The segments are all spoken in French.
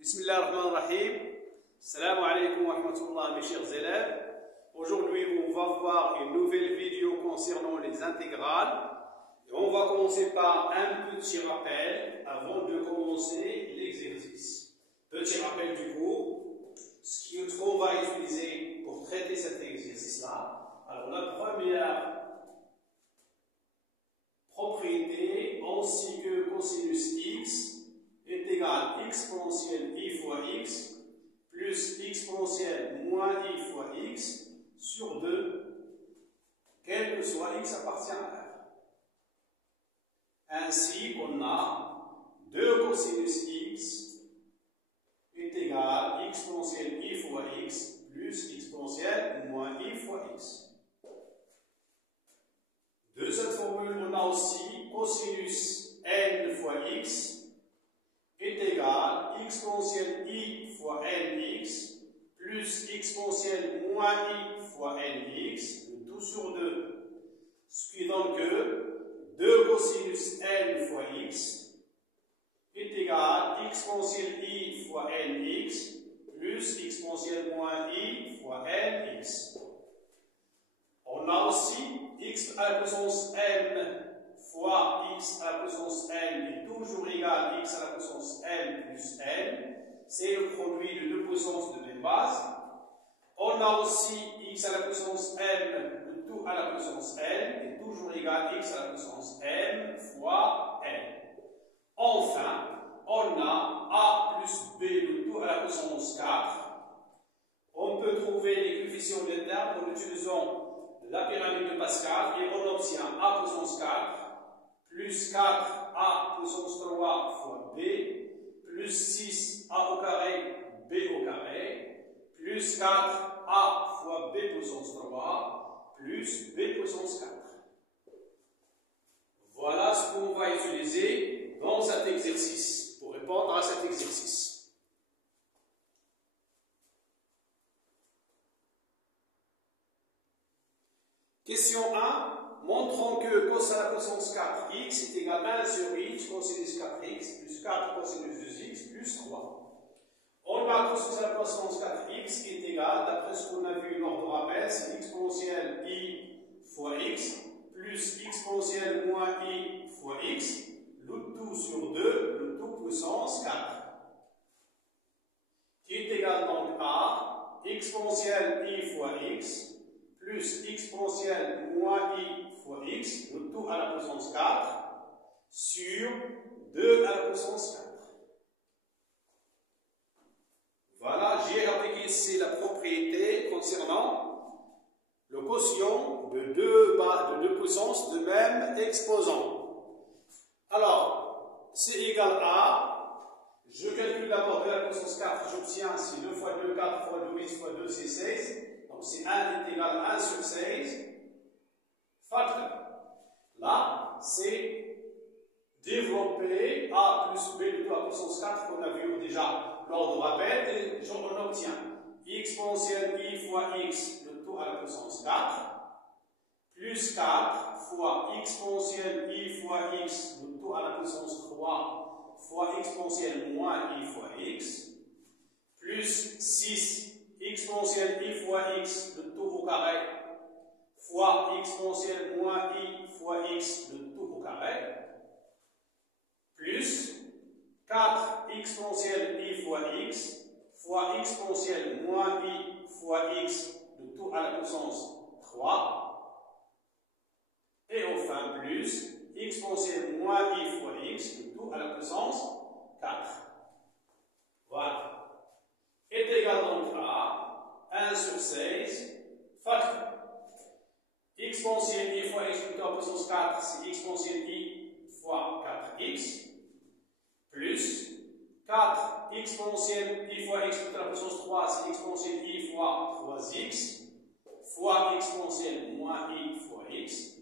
Bismillah ar-Rahman ar-Rahim. Salam alaikum wa rahmatullah mes chers élèves. Aujourd'hui on va voir une nouvelle vidéo concernant les intégrales. Et on va commencer par un petit rappel avant de commencer l'exercice. Petit rappel du cours, ce qu'on va utiliser pour traiter cet exercice-là. Alors la première propriété, ainsi que cosinus x est égal à exponentielle i fois x plus exponentielle moins i fois x sur 2, quel que soit x appartient à R. Ainsi qu'on a 2 cosinus x est égal à exponentielle i fois x plus exponentielle moins i fois x. De cette formule, on a aussi cosinus n fois x est égal à exponentielle i fois nx plus exponentielle moins i fois nx, le tout sur 2. Ce qui donne que 2 cosinus n fois x est égal à exponentielle i fois nx plus exponentielle moins i fois nx. On a aussi x à la puissance n fois x à la puissance n est toujours égal à x à la puissance n plus n. C'est le produit de deux puissances de même base. On a aussi x à la puissance n, le tout à la puissance n est toujours égal à x à la puissance n fois n. Enfin, on a a plus b, le tout à la puissance 4. On peut trouver les coefficients des termes en utilisant la pyramide de Pascal et on obtient a puissance 4 plus 4a puissance 3 fois b plus 6a au carré b au carré plus 4a fois b puissance 3 plus b puissance 4. Voilà ce qu'on va utiliser dans cet exercice pour répondre à cet exercice. Question 1. Montrons que cos à la puissance 4x est égal à 1 sur x cosinus 4x plus 4 cosinus 2x plus 3. On a cos à la puissance 4x qui est égal, d'après ce qu'on a vu lors du rappel, c'est exponentielle i fois x plus exponentielle moins i fois x, le tout sur 2, le tout puissance 4. Qui est égal donc à exponentielle i fois x plus exponentielle moins i fois x, le tout à la puissance 4, sur 2 à la puissance 4. Voilà, j'ai appliqué ici la propriété concernant le quotient de deux puissances de même exposant. Alors, c'est égal à, je calcule d'abord 2 à la puissance 4, j'obtiens si 2 fois 2, 4 fois 2, 8 fois 2, c'est 16. Donc, c'est 1 est égal à 1 sur 16 facteur. Là, c'est développer a plus b de la puissance 4 qu'on a vu déjà lors du rappel et on obtient exponentielle i fois x, le tout à la puissance 4, plus 4 fois exponentielle i fois x, le tout à la puissance 3, fois exponentielle moins i fois x, plus 6 exponentielle i fois x, le tout au carré, fois exponentielle moins i fois x, le tout au carré, plus 4 exponentielle i fois x, fois exponentielle moins i fois x, le tout à la puissance 3, et enfin plus exponentielle moins i fois x, le tout à la puissance 4. Voilà. Est égal donc à 1 sur 16 facteur. Exponentielle i fois x tout à la puissance 4, c'est exponentielle i fois 4x, plus 4 exponentielle i fois x tout à la puissance 3, c'est exponentielle i fois 3x, fois exponentielle moins i fois x,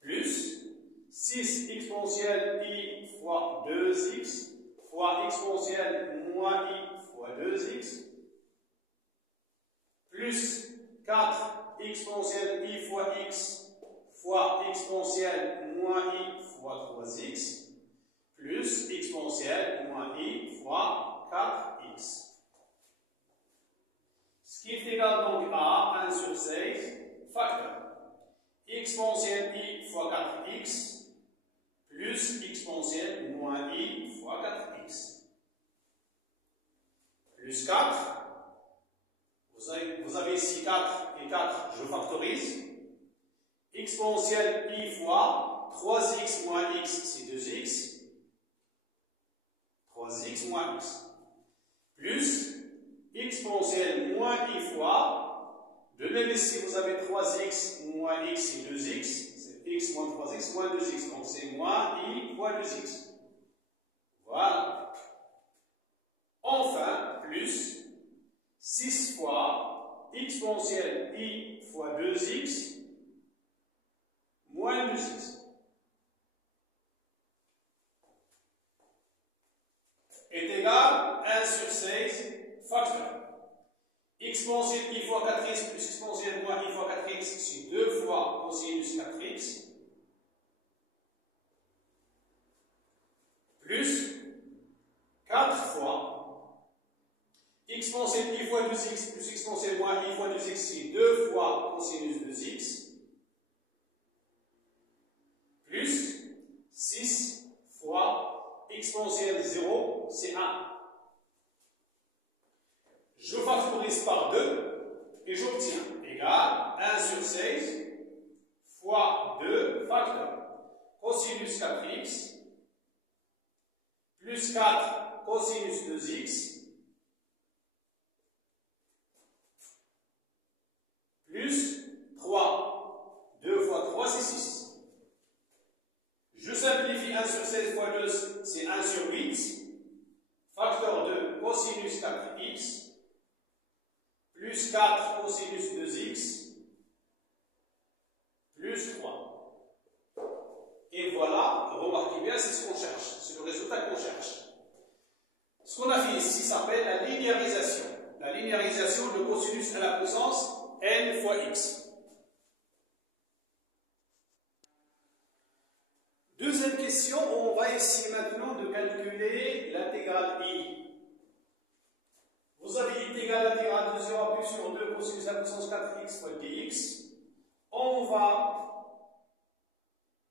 plus 6 exponentielle i fois 2x, fois exponentielle moins i fois 2x, plus 4 exponentielle i fois x fois exponentielle moins i fois 3x, plus exponentielle moins i fois exponentielle I fois 4x plus exponentielle moins I fois 4x. Plus 4. Vous avez ici 4 et 4, je factorise. Exponentielle I fois 3x moins x, c'est 2x. 3x moins x. Plus exponentielle moins I fois, de même ici vous avez 3x moins x, c'est 2x. C'est x moins 3x moins 2x. Donc c'est moins I fois 2x. Voilà. Enfin, plus 6 fois exponentielle I fois 2x moins 2x est égal à 1 sur 16 facteur. Exponentielle I fois 4x plus exponentielle moins I fois 4x, c'est 2 fois cosinus 4x, plus 4 fois exponentielle I fois 2x plus exponentielle moins I fois 2x, c'est 2 fois cosinus 2x, plus 6 fois exponentielle 0, c'est 1. Je factorise par 2 et j'obtiens égal 1 sur 16 fois 2 facteur cosinus 4x plus 4 cosinus 2x plus 3. 2 fois 3, c'est 6. Je simplifie 1 sur 16 fois 2, c'est 1 sur 8. Facteur de cosinus 4x plus 4 cosinus 2x plus 3. Et voilà, remarquez bien, c'est ce qu'on cherche, c'est le résultat qu'on cherche. Ce qu'on a fait ici s'appelle la linéarisation. La linéarisation de cosinus à la puissance n fois x. Deuxième question, on va essayer maintenant de calculer l'intégrale i. Vous avez i égale à l'intégrale de 0 à plus sur 2 cosinus à la puissance 4x fois dx. On va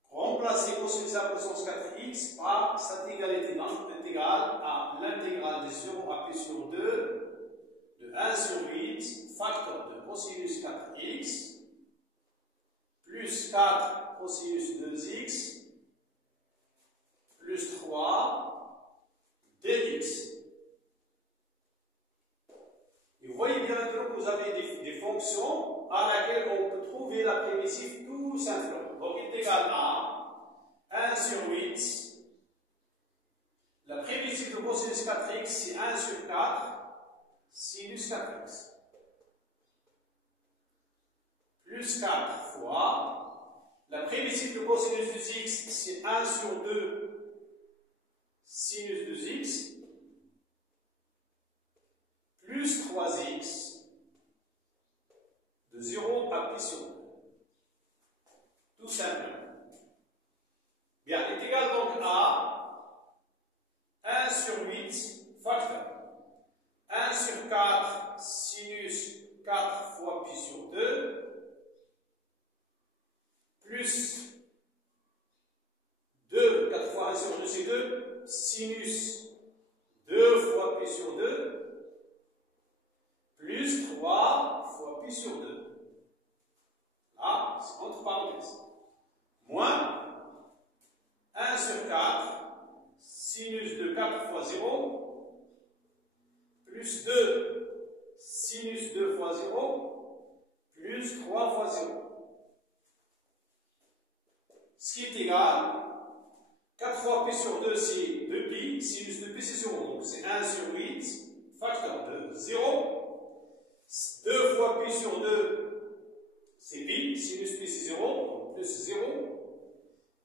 remplacer cosinus à la puissance 4x par cette égalité intégrale à l'intégrale de 0 à plus sur 2 de 1 sur 8 facteur de cosinus 4x plus 4 cosinus 2x plus 3 dx. Et vous voyez bien maintenant que vous avez des fonctions à laquelle on peut trouver la primitive tout simplement. Donc il est égal à 1 sur 8. La primitive de cosinus 4x, c'est 1 sur 4 sinus 4x. Plus 4 fois. La primitive de cosinus 2x, c'est 1 sur 2 sinus 2x. Plus 3x de 0 à pi sur 2. Tout simplement. Bien, est égal donc à 1 sur 8 facteur. 1 sur 4 sinus 4 fois pi sur 2 plus 2, 4 fois 1 sur 2 c'est 2, sinus 2 fois pi sur 2 plus 3 fois pi sur 2. Là, c'est entre parenthèses. Moins 1 sur 4 sinus de 4 fois 0 plus 2 sinus 2 fois 0 plus 3 fois 0. Ce qui est égal, 4 fois pi sur 2 c'est 2 pi, sinus de pi c'est 0, donc c'est 1 sur 8, facteur de 0. 2 fois pi sur 2 c'est pi, sinus pi c'est 0, donc plus 0,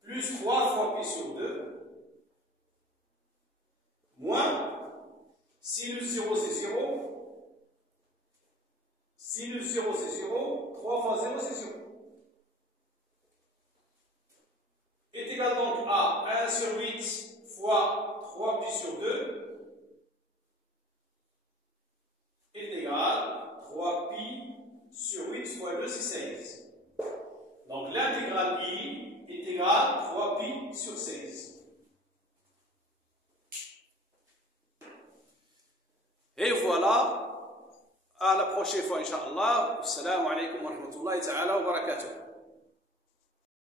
plus 3 fois pi sur 2, moins sinus 0 c'est 0, sinus 0 c'est 0, 3 fois 0 c'est 0. Est égal donc à 1 sur 8 fois 3 pi sur 2 est égal à 3 pi sur 8 fois 2 c'est 16. Donc l'intégrale I est égale à 3pi sur 16. Et voilà, à la prochaine fois, Inch'Allah. Assalamu alaikum wa rahmatullahi ta'ala wa barakatuh.